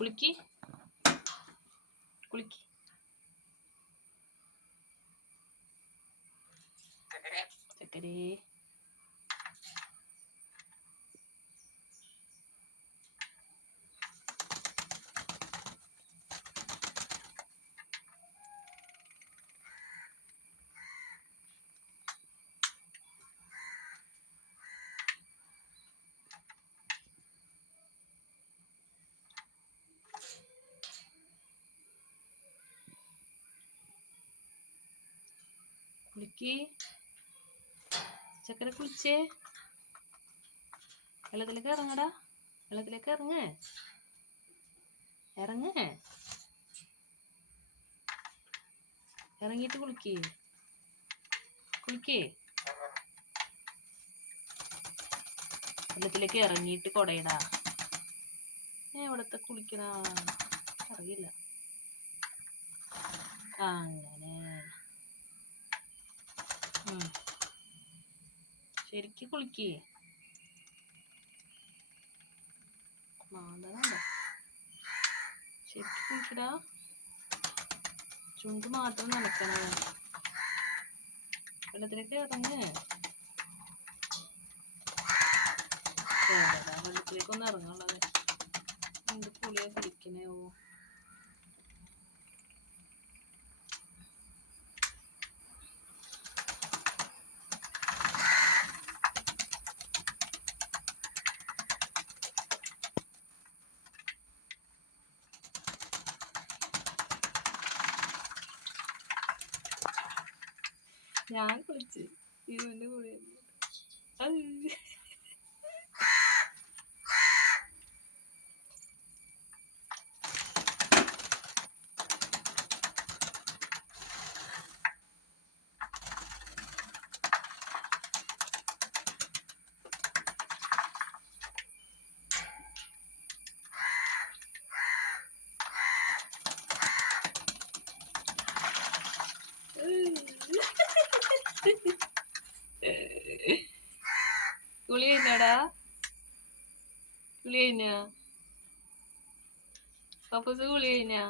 കുളിക്ക്. കുളിക്ക്. ചക്കരേ കുളിക്ക് ചക്കര കുളിച്ചേ വെള്ളത്തിലേക്ക് ഇറങ്ങടാ. വെള്ളത്തിലേക്ക് ഇറങ്ങ്. ഇറങ്ങ്. ഇറങ്ങിയിട്ട് കുളിക്കേ. കുളിക്കേ. വെള്ളത്തിലേക്ക് ഇറങ്ങിയിട്ട് കൊടയിടാ. ഏ ഇവിടത്തെ കുളിക്കണ? അറിയില്ല. ആ, അങ്ങനെ. ശരിക്ക് കുളിക്കേ. മാന്തണല്ലോ ശരിക്ക് ചുണ്ട് മാത്രം നനക്കണേ. വെള്ളത്തിലേക്ക് ഇറങ്ങ്. വെള്ളത്തിലേക്കൊന്നും ഇറങ്ങാനുള്ളത്. എന്ത് പുളിയാ കുളിക്കണേ ഓ. ഞാൻ കുളിച്ച്. ഇവന്റെ കൂടെ കുളി കഴിഞ്ഞാടാ? കുളി കഴിഞ്ഞാ? പപ്പസ് കുളി കഴിഞ്ഞാ?